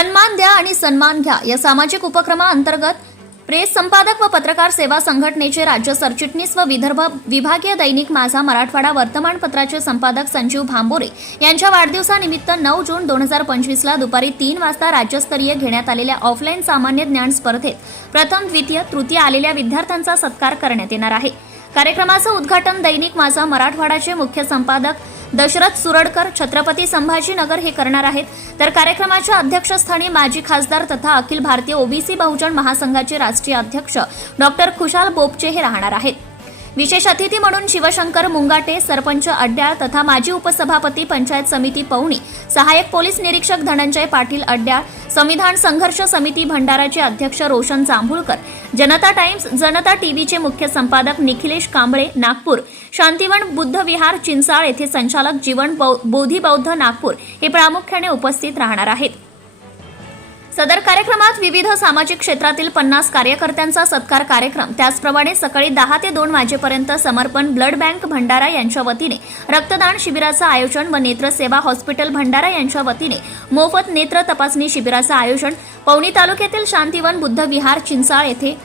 सन्मान द्या आणि सन्मान घ्या. या सामाजिक उपक्रमाअंतर्गत प्रेस संपादक व पत्रकार सेवा संघटनेचे राज्य सरचिटणीस व विदर्भ विभागीय दैनिक माझा मराठवाडा वर्तमानपत्राचे संपादक संजीव भांबोरे यांच्या वाढदिवसानिमित्त नऊ जून दोन हजार पंचवीसला दुपारी तीन वाजता राज्यस्तरीय घेण्यात आलेल्या ऑफलाईन सामान्य ज्ञान स्पर्धेत प्रथम द्वितीय तृतीय आलेल्या विद्यार्थ्यांचा सत्कार करण्यात येणार आहे. कार्यक्रमाचं उद्घाटन दैनिक माझा मराठवाडाचे मुख्य संपादक दशरथ सुरडकर छत्रपती संभाजीनगर हे करणार आहेत. तर कार्यक्रमाच्या अध्यक्षस्थानी माजी खासदार तथा अखिल भारतीय ओबीसी बहुजन महासंघाचे राष्ट्रीय अध्यक्ष डॉक्टर खुशाल बोपचे हे राहणार आहेत. विशेष अतिथी म्हणून शिवशंकर मुंगाटे सरपंच अड्याळ तथा माजी उपसभापती पंचायत समिती पवणी सहाय्यक पोलीस निरीक्षक धनंजय पाटील अड्याळ संविधान संघर्ष समिती भंडाराचे अध्यक्ष रोशन जांभुळकर जनता टाइम्स जनता टीव्हीचे मुख्य संपादक निखिलेश कांबळे नागपूर शांतिवन बुद्ध विहार चिंचाळ येथे संचालक जीवन बौ- बोधी बौद्ध नागपूर हे प्रामुख्याने उपस्थित राहणार आहेत. सदर कार्यक्रमात विविध सामाजिक क्षेत्रातील पन्नास कार्यकर्त्यांचा सत्कार कार्यक्रम. त्याचप्रमाणे सकाळी दहा ते दोन वाजेपर्यंत समर्पण ब्लड बँक भंडारा यांच्या वतीने रक्तदान शिबिराचं आयोजन व नेत्रसेवा हॉस्पिटल भंडारा यांच्या वतीने मोफत नेत्र तपासणी शिबिराचं आयोजन पवनी तालुक्यातील शांतिवन बुद्ध विहार चिंचाळ येथे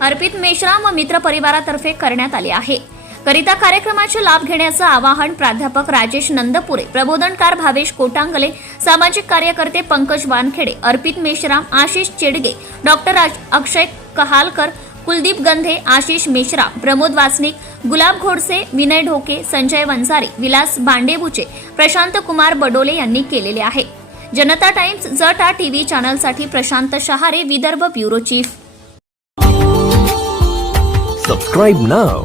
अर्पित मेश्राम व मित्र परिवारातर्फे करण्यात आले आहे. करिता कार्यक्रमाचे लाभ घेण्याचं आवाहन प्राध्यापक राजेश नंदपुरे प्रबोधनकार भावेश कोटांगले सामाजिक कार्यकर्ते पंकज वानखेडे अर्पित मेश्राम आशिष चेडगे डॉक्टर अक्षय कहालकर कुलदीप गंधे आशिष मेश्राम प्रमोद वासनिक गुलाब घोडसे विनय ढोके संजय वंसारी विलास बांडेबुचे प्रशांत कुमार बडोले यांनी केलेले आहे. जनता टाइम्स जटा TV चॅनलसाठी Prashant Shahare Vidarbha bureau chief. Subscribe नाव